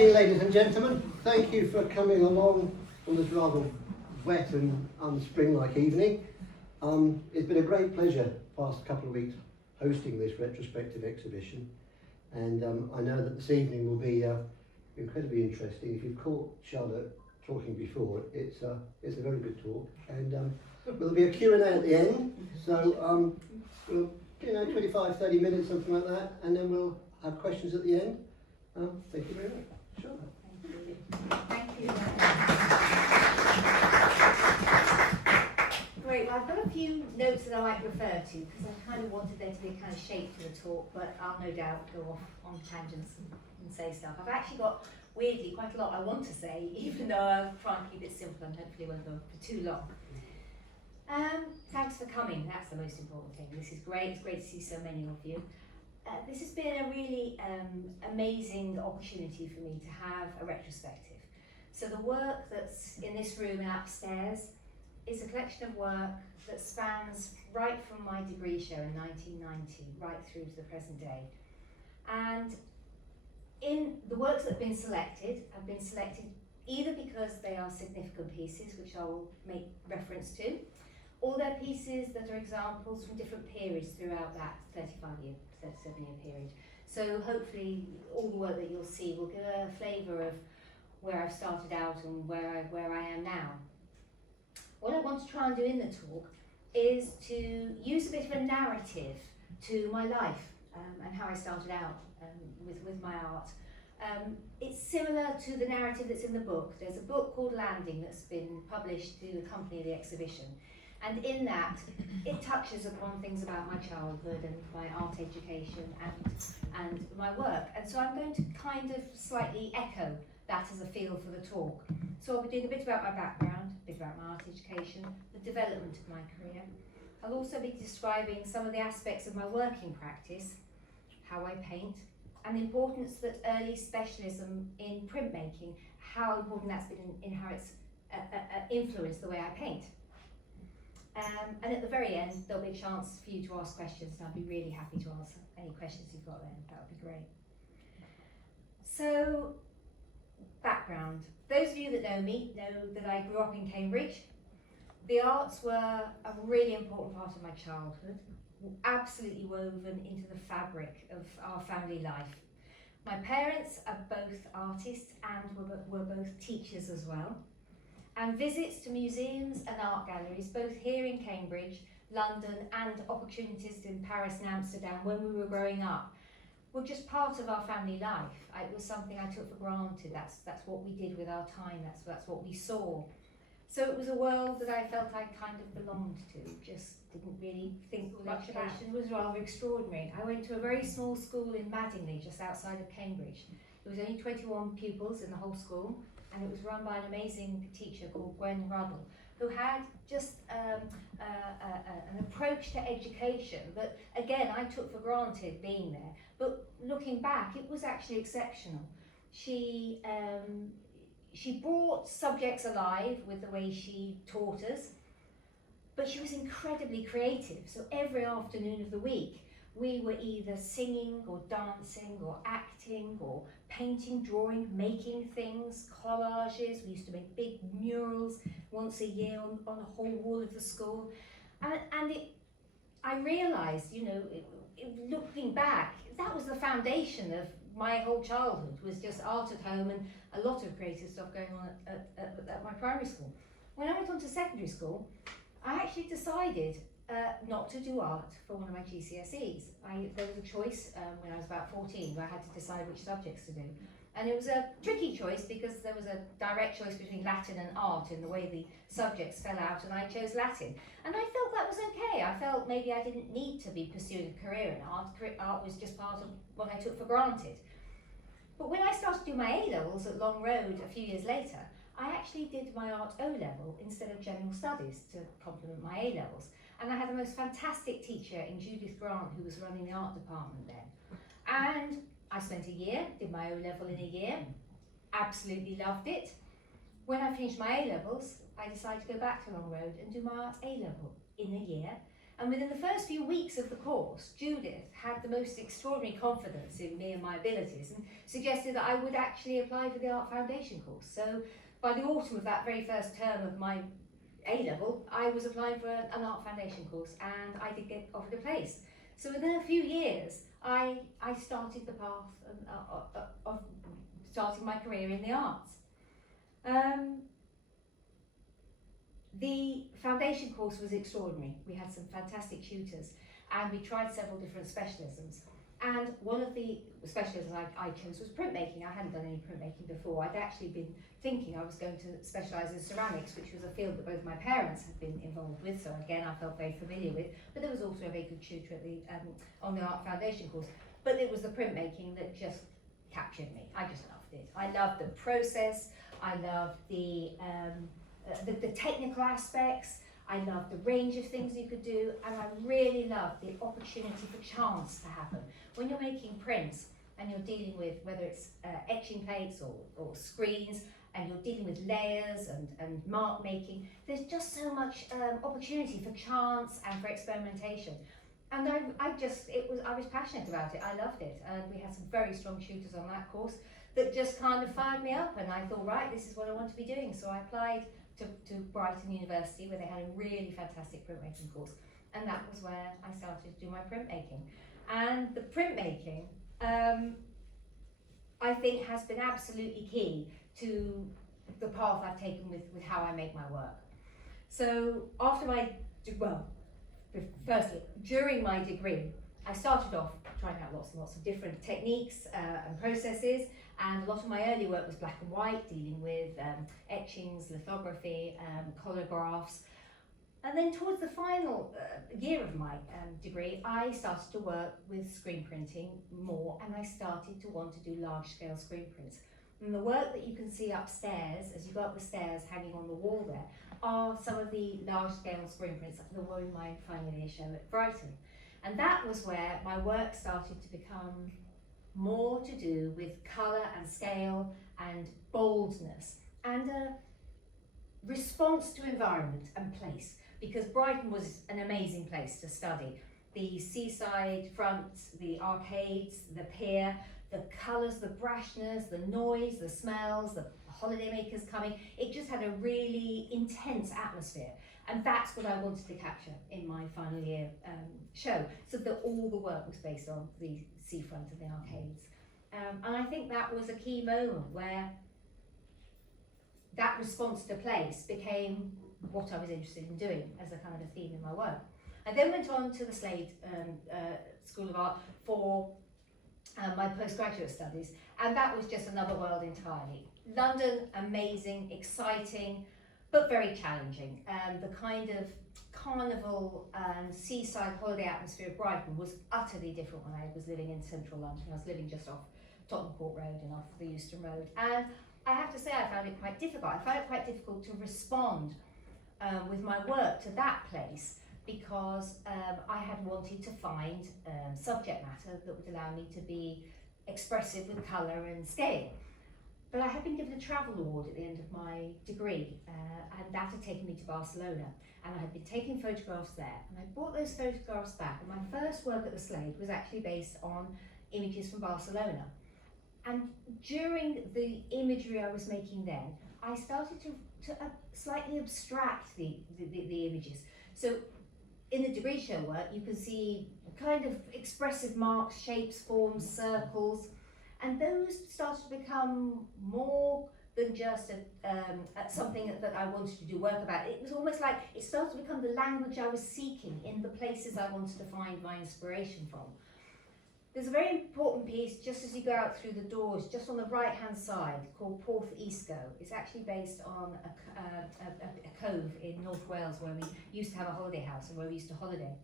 evening, ladies and gentlemen. Thank you for coming along on this rather wet and unspring-like evening. It's been a great pleasure the past couple of weeks hosting this retrospective exhibition, and I know that this evening will be incredibly interesting. If you've caught Charlotte talking before, it's a very good talk, and there'll be a Q&A at the end, so we'll 25-30 minutes, something like that, and then we'll have questions at the end. Thank you very much. Sure. Thank you. Great, well, I've got a few notes that I might refer to because I kind of wanted there to be a kind of shape to the talk, but I'll no doubt go off on tangents and say stuff. I've actually got, weirdly, quite a lot I want to say, even though I'll try and keep it simple and hopefully won't go for too long. Thanks for coming, that's the most important thing. This is great, it's great to see so many of you. This has been a really amazing opportunity for me to have a retrospective. So the work that's in this room and upstairs is a collection of work that spans right from my degree show in 1990 right through to the present day. And in the works that have been selected either because they are significant pieces, which I will make reference to, or they're pieces that are examples from different periods throughout that 37-year period. So hopefully all the work that you'll see will give a flavour of where I've started out and where I am now. What I want to try and do in the talk is to use a bit of a narrative to my life and how I started out with my art. It's similar to the narrative that's in the book. There's a book called Landing that's been published to accompany the exhibition. And in that, it touches upon things about my childhood and my art education and my work. And so I'm going to kind of slightly echo that as a feel for the talk. So I'll be doing a bit about my background, a bit about my art education, the development of my career. I'll also be describing some of the aspects of my working practice, how I paint, and the importance that early specialism in printmaking, how important that's been in how it's influenced the way I paint. And at the very end, there'll be a chance for you to ask questions, and I'll be really happy to answer any questions you've got then. That would be great. So, background. Those of you that know me know that I grew up in Cambridge. The arts were a really important part of my childhood, absolutely woven into the fabric of our family life. My parents are both artists and were both teachers as well. And visits to museums and art galleries, both here in Cambridge, London, and opportunities in Paris and Amsterdam when we were growing up, were just part of our family life. It was something I took for granted. That's what we did with our time. That's what we saw. So it was a world that I felt I kind of belonged to. Just didn't really think much about it. It was rather extraordinary. I went to a very small school in Madingley, just outside of Cambridge. There was only 21 pupils in the whole school, and it was run by an amazing teacher called Gwen Ruddle, who had just an approach to education that, again, I took for granted being there. But looking back, it was actually exceptional. She brought subjects alive with the way she taught us, but she was incredibly creative. So every afternoon of the week, we were either singing or dancing or acting or painting, drawing, making things, collages. We used to make big murals once a year on the whole wall of the school. I realised, looking back, that was the foundation of my whole childhood, was just art at home and a lot of creative stuff going on at my primary school. When I went on to secondary school, I actually decided not to do art for one of my GCSEs. There was a choice when I was about 14 where I had to decide which subjects to do. And it was a tricky choice because there was a direct choice between Latin and art in the way the subjects fell out, and I chose Latin. And I felt that was okay. I felt maybe I didn't need to be pursuing a career in art. Art was just part of what I took for granted. But when I started to do my A-levels at Long Road a few years later, I actually did my art O-level instead of general studies to complement my A-levels. And I had the most fantastic teacher in Judith Grant, who was running the art department then. And I spent a year, did my O-level in a year, absolutely loved it. When I finished my A-levels, I decided to go back to Long Road and do my art A-level in a year. And within the first few weeks of the course, Judith had the most extraordinary confidence in me and my abilities and suggested that I would actually apply for the Art Foundation course. So by the autumn of that very first term of my A-level, I was applying for an Art Foundation course, and I did get offered a place. So within a few years, I started the path of starting my career in the arts. The foundation course was extraordinary. We had some fantastic tutors, and we tried several different specialisms. And one of the specialisms I chose was printmaking. I hadn't done any printmaking before. I'd actually been thinking I was going to specialise in ceramics, which was a field that both my parents had been involved with, so again I felt very familiar with. But there was also a very good tutor at the on the Art Foundation course. But it was the printmaking that just captured me. I just loved it. I loved the process. I loved the technical aspects. I loved the range of things you could do, and I really loved the opportunity for chance to happen. When you're making prints and you're dealing with whether it's etching plates or screens, and you're dealing with layers and mark making, there's just so much opportunity for chance and for experimentation. And I was passionate about it. I loved it, and we had some very strong tutors on that course that just kind of fired me up, and I thought, right, this is what I want to be doing. So I applied to Brighton University, where they had a really fantastic printmaking course, and that was where I started to do my printmaking. And the printmaking, I think, has been absolutely key to the path I've taken with how I make my work. So firstly, during my degree, I started off trying out lots and lots of different techniques and processes, and a lot of my early work was black and white, dealing with etchings, lithography, collagraphs. And then towards the final year of my degree, I started to work with screen printing more, and I started to want to do large-scale screen prints. And the work that you can see upstairs, as you go up the stairs hanging on the wall there, are some of the large-scale screen prints that were in my final year show at Brighton. And that was where my work started to become more to do with colour and scale and boldness and a response to environment and place, because Brighton was an amazing place to study. The seaside fronts, the arcades, the pier, the colours, the brashness, the noise, the smells, the holidaymakers coming, it just had a really intense atmosphere. And that's what I wanted to capture in my final year show, so that all the work was based on the seafront and the arcades. And I think that was a key moment where that response to place became what I was interested in doing as a kind of a theme in my work. I then went on to the Slade School of Art for my postgraduate studies, and that was just another world entirely. London, amazing, exciting, but very challenging. The kind of carnival and seaside holiday atmosphere of Brighton was utterly different when I was living in central London. I was living just off Tottenham Court Road and off the Euston Road. And I have to say I found it quite difficult. I found it quite difficult to respond with my work to that place, because I had wanted to find subject matter that would allow me to be expressive with colour and scale. But I had been given a travel award at the end of my degree, and that had taken me to Barcelona, and I had been taking photographs there, and I brought those photographs back, and my first work at the Slade was actually based on images from Barcelona. And during the imagery I was making then, I started to slightly abstract the images. So in the degree show work, you can see kind of expressive marks, shapes, forms, circles, and those started to become more than just something that I wanted to do work about. It was almost like it started to become the language I was seeking in the places I wanted to find my inspiration from. There's a very important piece just as you go out through the doors, just on the right-hand side, called Porth Isco. It's actually based on a cove in North Wales where we used to have a holiday house and where we used to holiday.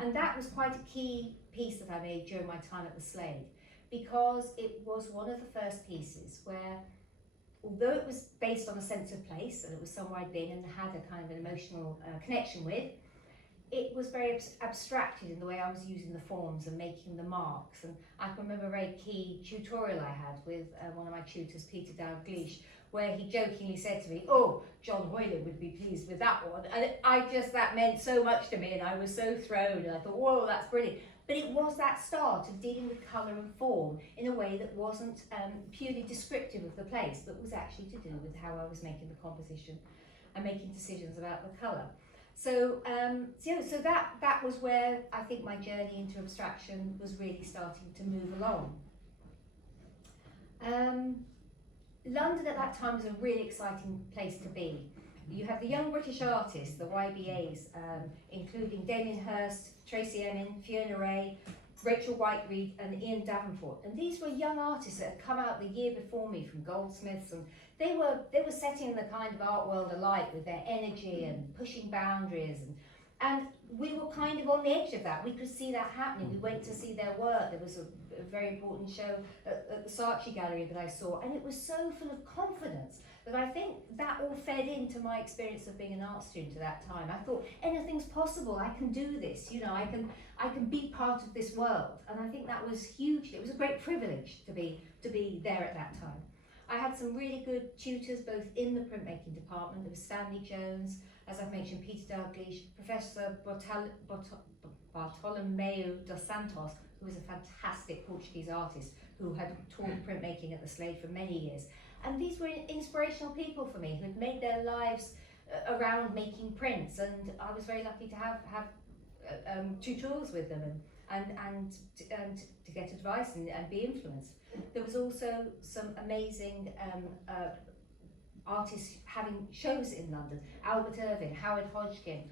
And that was quite a key piece that I made during my time at the Slade, because it was one of the first pieces where, although it was based on a sense of place and it was somewhere I'd been and had a kind of an emotional connection with, it was very abstracted in the way I was using the forms and making the marks. And I can remember a very key tutorial I had with one of my tutors, Peter Dalglish, where he jokingly said to me, "Oh, John Hoyland would be pleased with that one." And that meant so much to me, and I was so thrown, and I thought, whoa, that's brilliant. But it was that start of dealing with colour and form in a way that wasn't purely descriptive of the place, but was actually to do with how I was making the composition and making decisions about the colour. So that was where I think my journey into abstraction was really starting to move along. London at that time was a really exciting place to be. You have the young British artists, the YBAs, including Damien Hirst, Tracy Emin, Fiona Ray, Rachel Whiteread and Ian Davenport. And these were young artists that had come out the year before me from Goldsmiths, and they were setting the kind of art world alight with their energy and pushing boundaries, and we were kind of on the edge of that. We could see that happening. We went to see their work. There was a very important show at the Saatchi Gallery that I saw, and it was so full of confidence that I think that all fed into my experience of being an art student at that time. I thought, anything's possible, I can do this, you know, I can be part of this world. And I think that was huge. It was a great privilege to be there at that time. I had some really good tutors, both in the printmaking department. There was Stanley Jones, as I've mentioned, Peter Dalglish, Professor Bartolomeu dos Santos, who was a fantastic Portuguese artist who had taught printmaking at the Slade for many years. And these were inspirational people for me who had made their lives around making prints, and I was very lucky to have tutorials with them and to get advice and be influenced. There was also some amazing artists having shows in London: Albert Irvine, Howard Hodgkin,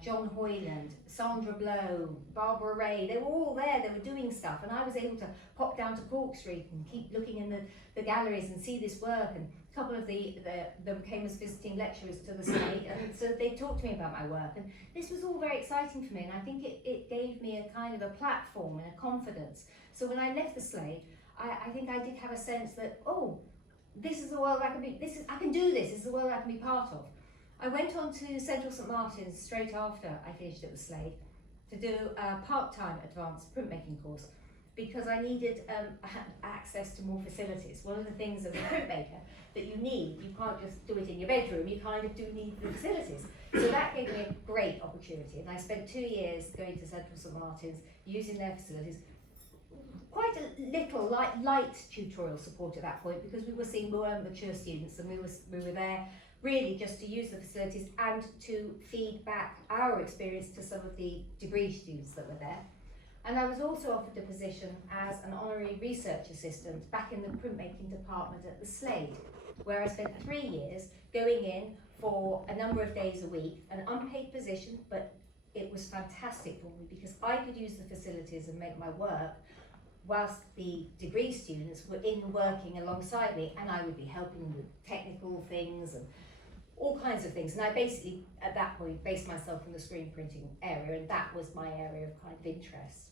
John Hoyland, Sandra Blow, Barbara Ray. They were all there, they were doing stuff, and I was able to pop down to Cork Street and keep looking in the galleries and see this work, and a couple of them came as visiting lecturers to the Slade, and so they talked to me about my work, and this was all very exciting for me, and I think it gave me a kind of a platform and a confidence. So when I left the Slade, I think I did have a sense that, oh, this is the world I can be, I can do this is the world I can be part of. I went on to Central St Martin's straight after I finished at the Slade to do a part-time advanced printmaking course because I needed access to more facilities. One of the things as a printmaker that you can't just do it in your bedroom, you kind of do need the facilities. So that gave me a great opportunity, and I spent 2 years going to Central St Martin's, using their facilities. Quite a little light tutorial support at that point because we were seeing more mature students, and we were there really just to use the facilities and to feed back our experience to some of the degree students that were there. And I was also offered a position as an honorary research assistant back in the printmaking department at the Slade, where I spent 3 years going in for a number of days a week, an unpaid position, but it was fantastic for me because I could use the facilities and make my work whilst the degree students were working alongside me, and I would be helping them with technical things and all kinds of things. And I basically, at that point, based myself in the screen printing area, and that was my area of kind of interest.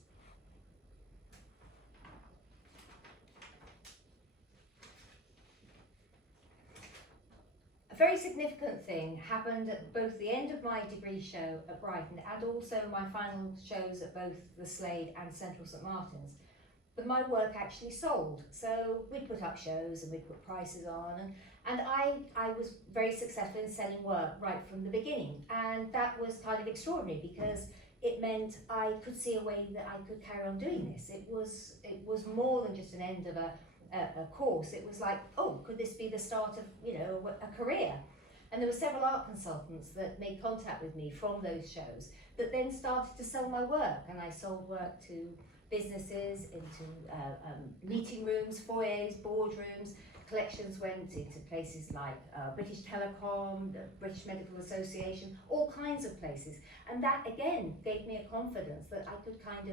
A very significant thing happened at both the end of my degree show at Brighton and also my final shows at both the Slade and Central St Martin's. But my work actually sold. So we'd put up shows and we'd put prices on, and I was very successful in selling work right from the beginning. And that was kind of extraordinary because it meant I could see a way that I could carry on doing this. It was more than just an end of a course. It was like, oh, could this be the start of, you know, a career? And there were several art consultants that made contact with me from those shows that then started to sell my work, and I sold work to businesses, into meeting rooms, foyers, boardrooms. Collections went into places like British Telecom, the British Medical Association, all kinds of places. And that again gave me a confidence that I could kind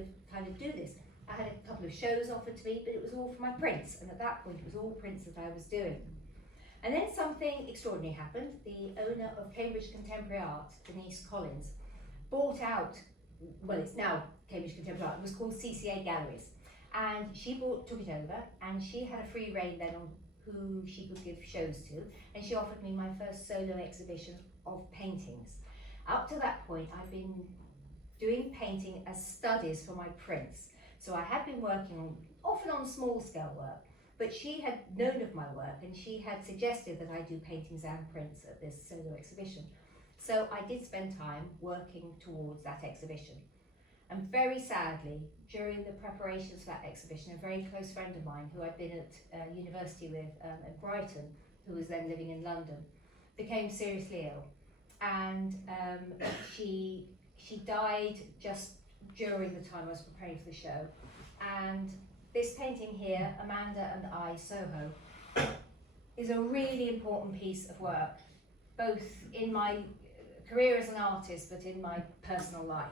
of do this. I had a couple of shows offered to me, but it was all for my prints, and at that point it was all prints that I was doing. And then something extraordinary happened. The owner of Cambridge Contemporary Art, Denise Collins, bought out, well, it's now Cambridge Contemporary Art, it was called CCA Galleries, and she took it over, and she had a free rein then on who she could give shows to, and she offered me my first solo exhibition of paintings. Up to that point, I've been doing painting as studies for my prints. So I had been working often on small scale work, but she had known of my work and she had suggested that I do paintings and prints at this solo exhibition. So I did spend time working towards that exhibition. And very sadly, during the preparations for that exhibition, a very close friend of mine who I'd been at university with at Brighton, who was then living in London, became seriously ill. And she died just during the time I was preparing for the show. And this painting here, Amanda and I, Soho, is a really important piece of work, both in my career as an artist, but in my personal life.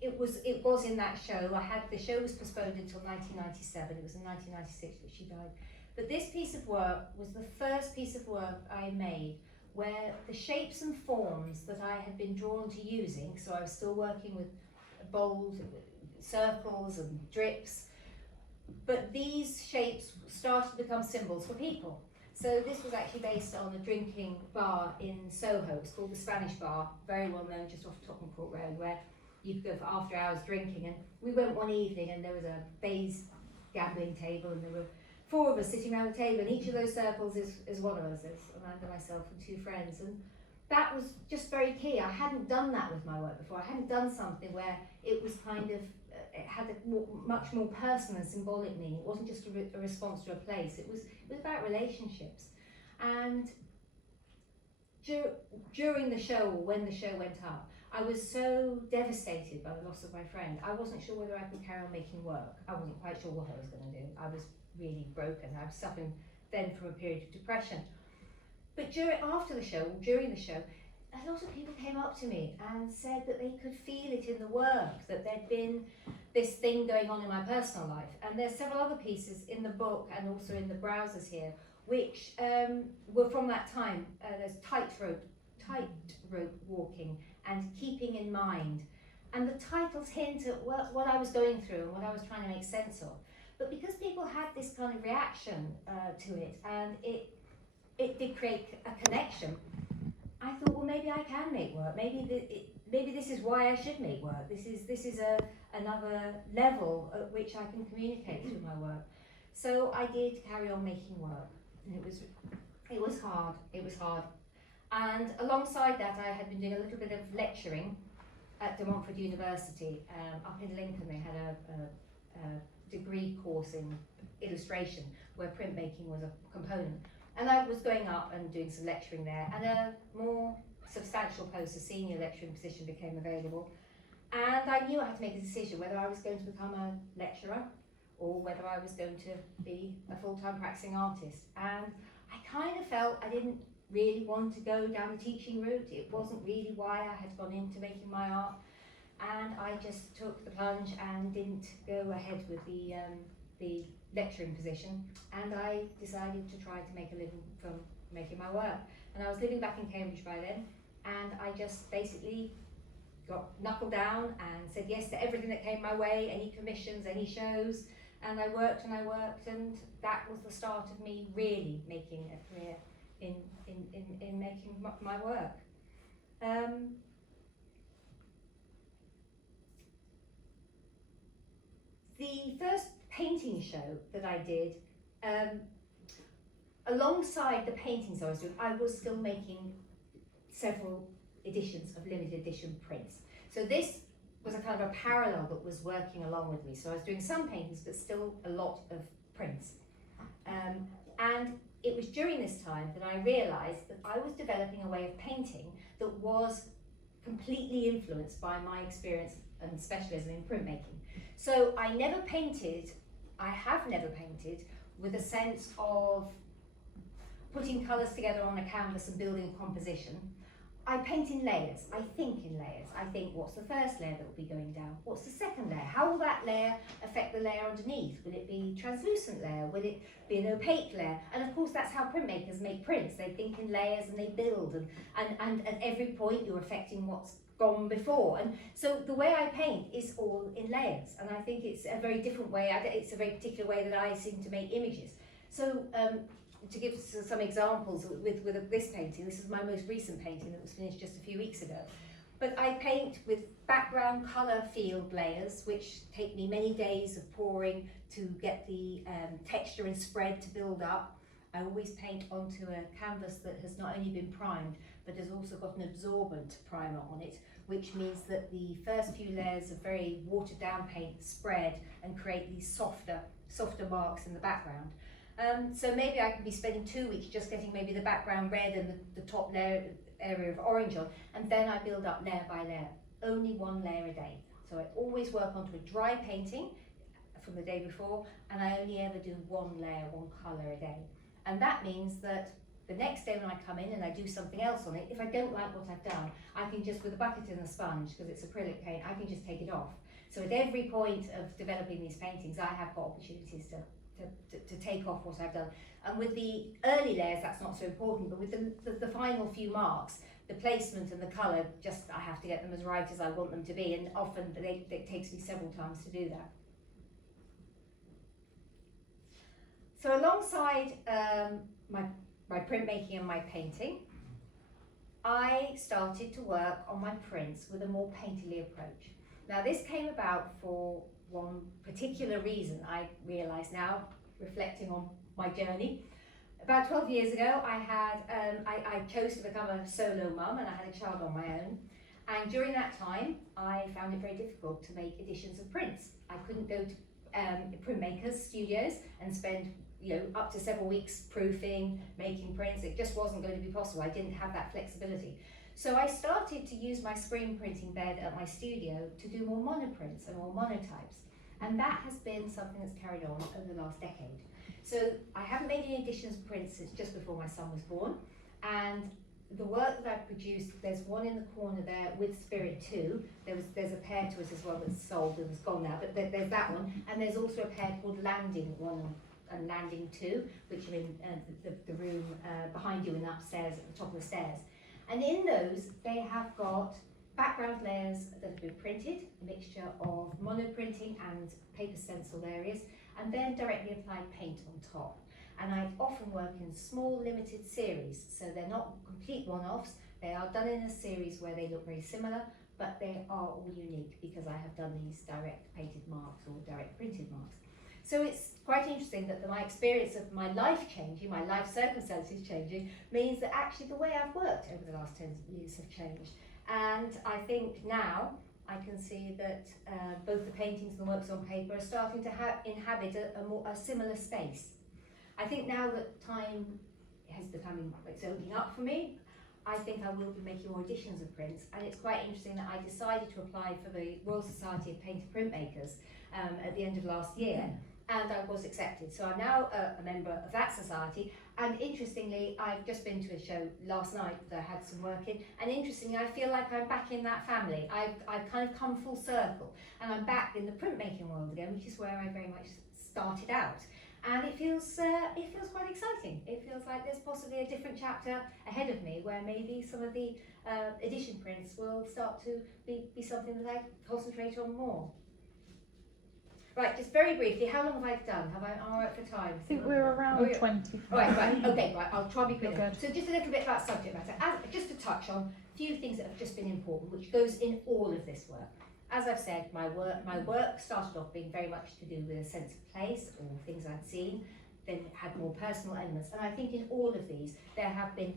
It was in that show. The show was postponed until 1997. It was in 1996 that she died. But this piece of work was the first piece of work I made where the shapes and forms that I had been drawn to using, so I was still working with bold circles and drips, but these shapes started to become symbols for people. So this was actually based on a drinking bar in Soho. It's called the Spanish Bar, very well known, just off Tottenham Court Road, where you could go for after hours drinking. And we went one evening and there was a baize gambling table and there were 4 of us sitting around the table, and each of those circles is one of us. There's Amanda, myself and 2 friends. And that was just very key. I hadn't done that with my work before. I hadn't done something where it was kind of, it had a much more personal and symbolic meaning. It wasn't just a response to a place. It was about relationships. And during the show, or when the show went up, I was so devastated by the loss of my friend. I wasn't sure whether I could carry on making work. I wasn't quite sure what I was going to do. I was really broken. I was suffering then from a period of depression. But after the show, during the show, a lot of people came up to me and said that they could feel it in the work, that there'd been this thing going on in my personal life. And there's several other pieces in the book and also in the browsers here, which were from that time. There's tightrope walking and keeping in mind. And the titles hint at what I was going through and what I was trying to make sense of. But because people had this kind of reaction to it, and it did create a connection, I thought, well, maybe I can make work. Maybe this is why I should make work. This is another level at which I can communicate through my work. So I did carry on making work, and it was hard. It was hard. And alongside that, I had been doing a little bit of lecturing at De Montfort University. Up in Lincoln, they had a degree course in illustration where printmaking was a component. And I was going up and doing some lecturing there, and a more substantial post, a senior lecturing position, became available. And I knew I had to make a decision whether I was going to become a lecturer or whether I was going to be a full-time practicing artist. And I kind of felt I didn't really want to go down the teaching route. It wasn't really why I had gone into making my art. And I just took the plunge and didn't go ahead with the lecturing position, and I decided to try to make a living from making my work. And I was living back in Cambridge by then, and I just basically got knuckled down and said yes to everything that came my way, any commissions, any shows, and I worked, and that was the start of me really making a career in making my work. The first painting show that I did, alongside the paintings I was doing, I was still making several editions of limited edition prints. So this was a kind of a parallel that was working along with me. So I was doing some paintings, but still a lot of prints. And it was during this time that I realised that I was developing a way of painting that was completely influenced by my experience and specialism in printmaking. So I have never painted with a sense of putting colours together on a canvas and building a composition. I paint in layers. I think in layers. I think, what's the first layer that will be going down? What's the second layer? How will that layer affect the layer underneath? Will it be a translucent layer? Will it be an opaque layer? And of course, that's how printmakers make prints. They think in layers and they build. And at every point, you're affecting what's gone before. And so the way I paint is all in layers. And I think it's a very different way. It's a very particular way that I seem to make images. So to give some examples with this painting, this is my most recent painting that was finished just a few weeks ago. But I paint with background colour field layers, which take me many days of pouring to get the texture and spread to build up. I always paint onto a canvas that has not only been primed, but has also got an absorbent primer on it, which means that the first few layers of very watered down paint spread and create these softer marks in the background. So maybe I could be spending 2 weeks just getting maybe the background red and the top layer area of orange on, and then I build up layer by layer, only 1 layer a day. So I always work onto a dry painting from the day before, and I only ever do 1 layer, 1 colour a day. And that means that the next day when I come in and I do something else on it, if I don't like what I've done, I can just, with a bucket and a sponge, because it's acrylic paint, I can just take it off. So at every point of developing these paintings, I have got opportunities to take off what I've done. And with the early layers, that's not so important, but with the final few marks, the placement and the colour, just I have to get them as right as I want them to be, and often it takes me several times to do that. So alongside my printmaking and my painting, I started to work on my prints with a more painterly approach. Now this came about for one particular reason. I realise now, reflecting on my journey. About 12 years ago, I chose to become a solo mum, and I had a child on my own. And during that time, I found it very difficult to make editions of prints. I couldn't go to printmakers' studios and spend up to several weeks proofing, making prints. It just wasn't going to be possible. I didn't have that flexibility. So I started to use my screen printing bed at my studio to do more monoprints and more monotypes. And that has been something that's carried on over the last decade. So I haven't made any editions of prints since just before my son was born. And the work that I've produced, there's one in the corner there with Spirit 2. There's a pair to it as well that's sold and it's gone now, but there's that one. And there's also a pair called Landing 1 and Landing 2, which are in the room behind you and upstairs at the top of the stairs. And in those, they have got background layers that have been printed, a mixture of monoprinting and paper stenciled areas, and then directly applied paint on top. And I often work in small limited series, so they're not complete one-offs. They are done in a series where they look very similar, but they are all unique because I have done these direct painted marks or direct printed marks. So it's quite interesting that my experience of my life changing, my life circumstances changing, means that actually the way I've worked over the last 10 years have changed. And I think now I can see that both the paintings and the works on paper are starting to inhabit a similar space. I think now that time has become, it's opening up for me, I think I will be making more editions of prints, and it's quite interesting that I decided to apply for the Royal Society of Painter Printmakers at the end of last year. And I was accepted. So I'm now a member of that society. And interestingly, I've just been to a show last night that I had some work in. And interestingly, I feel like I'm back in that family. I've kind of come full circle. And I'm back in the printmaking world again, which is where I very much started out. And it feels quite exciting. It feels like there's possibly a different chapter ahead of me where maybe some of the edition prints will start to be something that I concentrate on more. Right, just very briefly, how long have I done? Am I all right for time? I think we're around 20. Right, okay, right, I'll try and be quick. So just a little bit about subject matter. Just to touch on a few things that have just been important, which goes in all of this work. As I've said, my work started off being very much to do with a sense of place or things I'd seen, then had more personal elements. And I think in all of these, there have been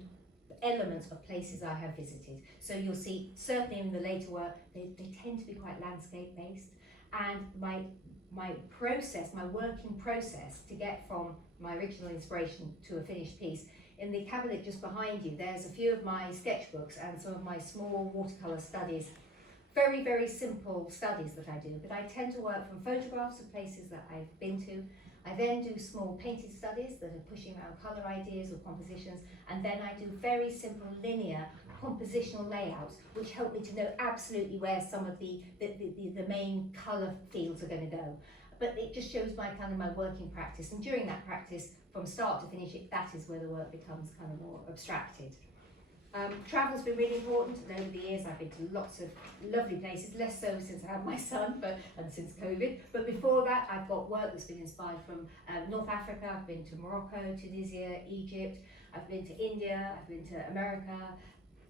elements of places I have visited. So you'll see, certainly in the later work, they tend to be quite landscape based. And my working process to get from my original inspiration to a finished piece, in the cabinet just behind you, there's a few of my sketchbooks and some of my small watercolour studies. Very, very simple studies that I do, but I tend to work from photographs of places that I've been to. I then do small painted studies that are pushing around colour ideas or compositions, and then I do very simple linear compositional layouts which help me to know absolutely where some of the main colour fields are going to go. But it just shows my working practice, and during that practice, from start to finish, that is where the work becomes kind of more abstracted. Travel's been really important, and over the years I've been to lots of lovely places, less so since I had my son and since COVID, but before that I've got work that's been inspired from North Africa. I've been to Morocco, Tunisia, Egypt, I've been to India, I've been to America,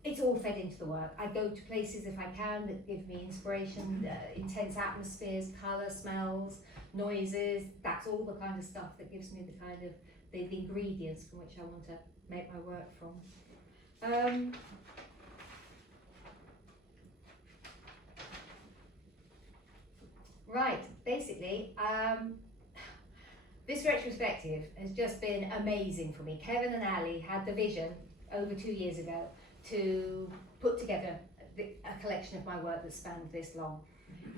it's all fed into the work. I go to places if I can that give me inspiration, intense atmospheres, colour, smells, noises. That's all the kind of stuff that gives me the kind of the ingredients from which I want to make my work from. Right, basically, this retrospective has just been amazing for me. Kevin and Ali had the vision over 2 years ago to put together a collection of my work that spanned this long.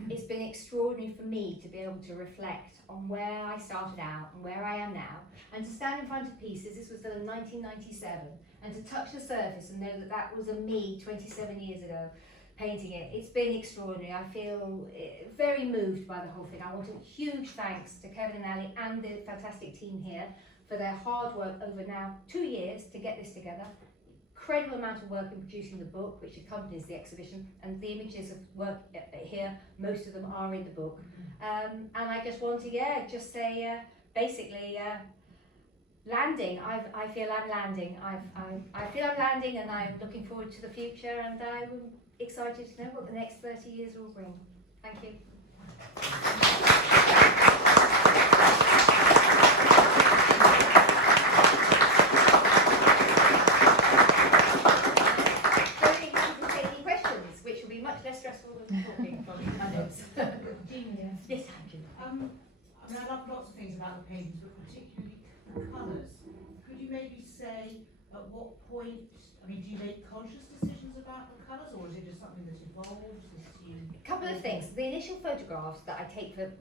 It's been extraordinary for me to be able to reflect on where I started out and where I am now, and to stand in front of pieces. This was done in 1997, and to touch the surface and know that that was a me 27 years ago painting it. It's been extraordinary. I feel very moved by the whole thing. I want a huge thanks to Kevin and Ali and the fantastic team here for their hard work over now 2 years to get this together. Incredible amount of work in producing the book, which accompanies the exhibition, and the images of work here, most of them are in the book. And I just want to, just say, basically, landing. I feel I'm landing. I feel I'm landing, and I'm looking forward to the future, and I'm excited to know what the next 30 years will bring. Thank you. Yes, I mean, I love lots of things about the paintings, but particularly colours. Could you maybe say at what point, I mean, do you make conscious decisions about the colours, or is it just something that evolves as you... A couple of things. The initial photographs that I take for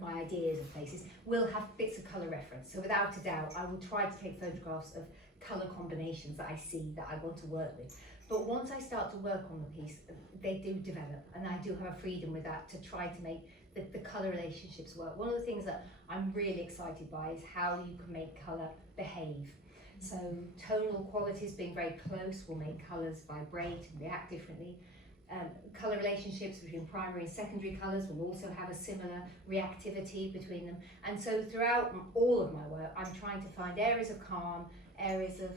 my ideas of places will have bits of colour reference. So without a doubt, I will try to take photographs of colour combinations that I see that I want to work with. But once I start to work on the piece, they do develop, and I do have a freedom with that to try to make the colour relationships work. One of the things that I'm really excited by is how you can make colour behave. So tonal qualities being very close will make colours vibrate and react differently. Colour relationships between primary and secondary colours will also have a similar reactivity between them. And so throughout all of my work, I'm trying to find areas of calm, areas of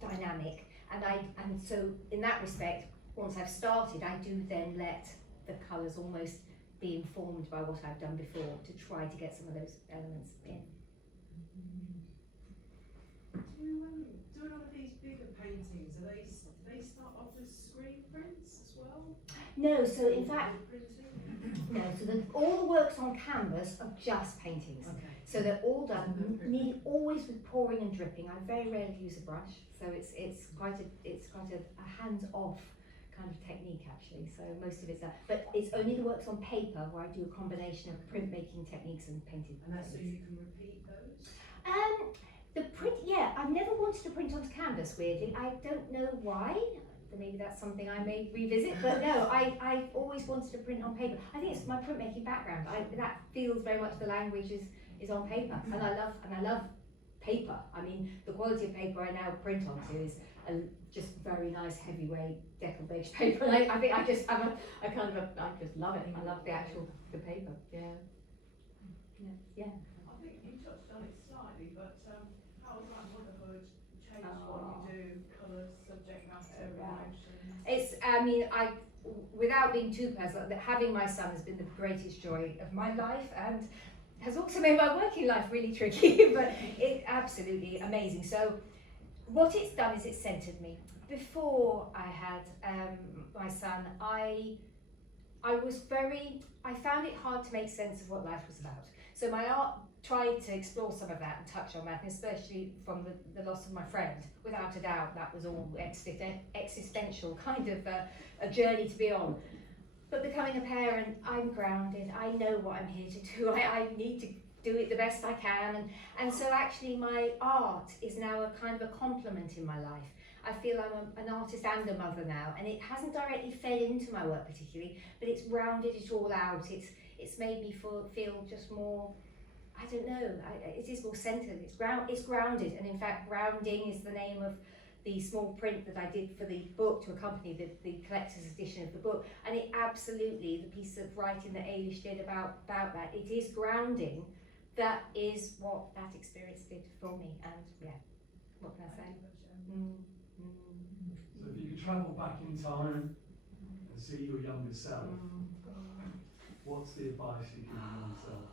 dynamic. And so in that respect, once I've started, I do then let the colours almost be informed by what I've done before to try to get some of those elements in. Do a lot of these bigger paintings, do they start off with screen prints as well? No, so in fact, no, so all the works on canvas are just paintings. Okay. So they're all done, nearly always with pouring and dripping. I very rarely use a brush, so it's quite a hands-off kind of technique actually. So most of it's that, but it's only the works on paper where I do a combination of printmaking techniques and painting. And that's so you can repeat those? The print, I've never wanted to print onto canvas, weirdly. I don't know why. Maybe that's something I may revisit, but no, I've always wanted to print on paper. I think it's my printmaking background. That feels very much the language is on paper, and I love paper. I mean, the quality of paper I now print onto is just very nice heavyweight decoupage paper. And I think I just love it. I love the paper. Yeah. I think you touched on it slightly, but how has that motherhood changed what you do, colours, subject matter, emotions? Without being too personal, having my son has been the greatest joy of my life, and has also made my working life really tricky, but it's absolutely amazing. So what it's done is it's centered me. Before I had my son, I found it hard to make sense of what life was about. So my art tried to explore some of that and touch on that, and especially from the loss of my friend. Without a doubt, that was all existential kind of a journey to be on. But becoming a parent, I'm grounded. I know what I'm here to do. I need to do it the best I can, and so actually my art is now a kind of a complement in my life. I feel I'm an artist and a mother now, and it hasn't directly fed into my work particularly, but it's rounded it all out. It's made me feel just more, I don't know, it is more centered. It's grounded, and in fact grounding is the name of the small print that I did for the book to accompany the collector's edition of the book. And it absolutely, the piece of writing that Ailish did about that, it is grounding. That is what that experience did for me, and yeah, what can I say? So if you could travel back in time and see your younger self, what's the advice you give yourself?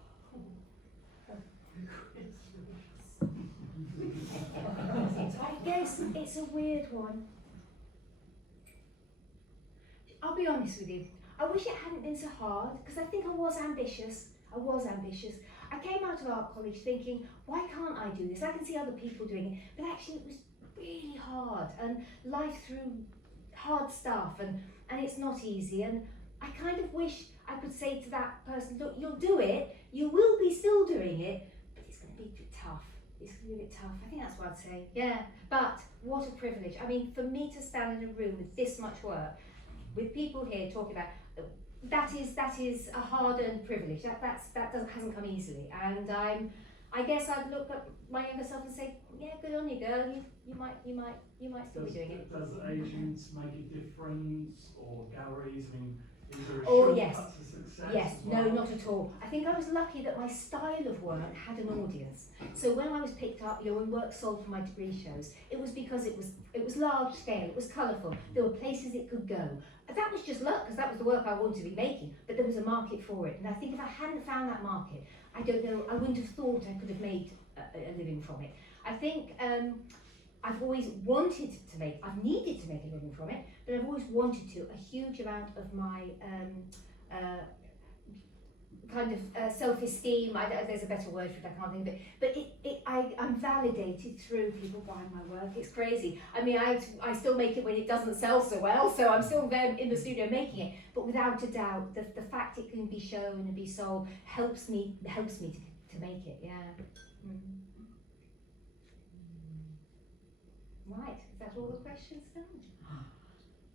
I guess it's a weird one. I'll be honest with you. I wish it hadn't been so hard, because I think I was ambitious. I came out of art college thinking, why can't I do this? I can see other people doing it, but actually it was really hard, and life threw hard stuff, and it's not easy, and I kind of wish I could say to that person, look, you'll do it, you will be still doing it, but it's going to be a bit tough. It's going to be a bit tough. I think that's what I'd say. Yeah, but what a privilege. I mean, for me to stand in a room with this much work, with people here talking about, that is a hard-earned privilege. Hasn't come easily, and I guess I'd look at my younger self and say, yeah, good on you, girl. You might still be doing it. Does agents make a difference, or galleries? I mean, is there a Oh, shortcut to success? Yes, as well? no, not at all. I think I was lucky that my style of work had an audience. So when I was picked up, when work sold for my degree shows, it was because it was large scale, it was colourful, there were places it could go. And that was just luck, because that was the work I wanted to be making, but there was a market for it. And I think if I hadn't found that market, I don't know, I wouldn't have thought I could have made a living from it. I think I've always wanted to make, I've needed to make a living from it, but I've always wanted to. A huge amount of my kind of self-esteem, there's a better word for it, I can't think of it, but I'm validated through people buying my work. It's crazy. I mean, I still make it when it doesn't sell so well, so I'm still there in the studio making it, but without a doubt, the fact it can be shown and be sold helps me to make it, yeah. Right, is that all the questions done?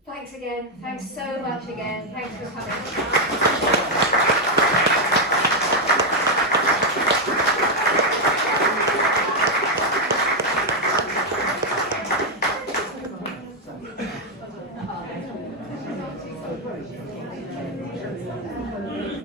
Thanks again, thanks so much again, thanks for coming.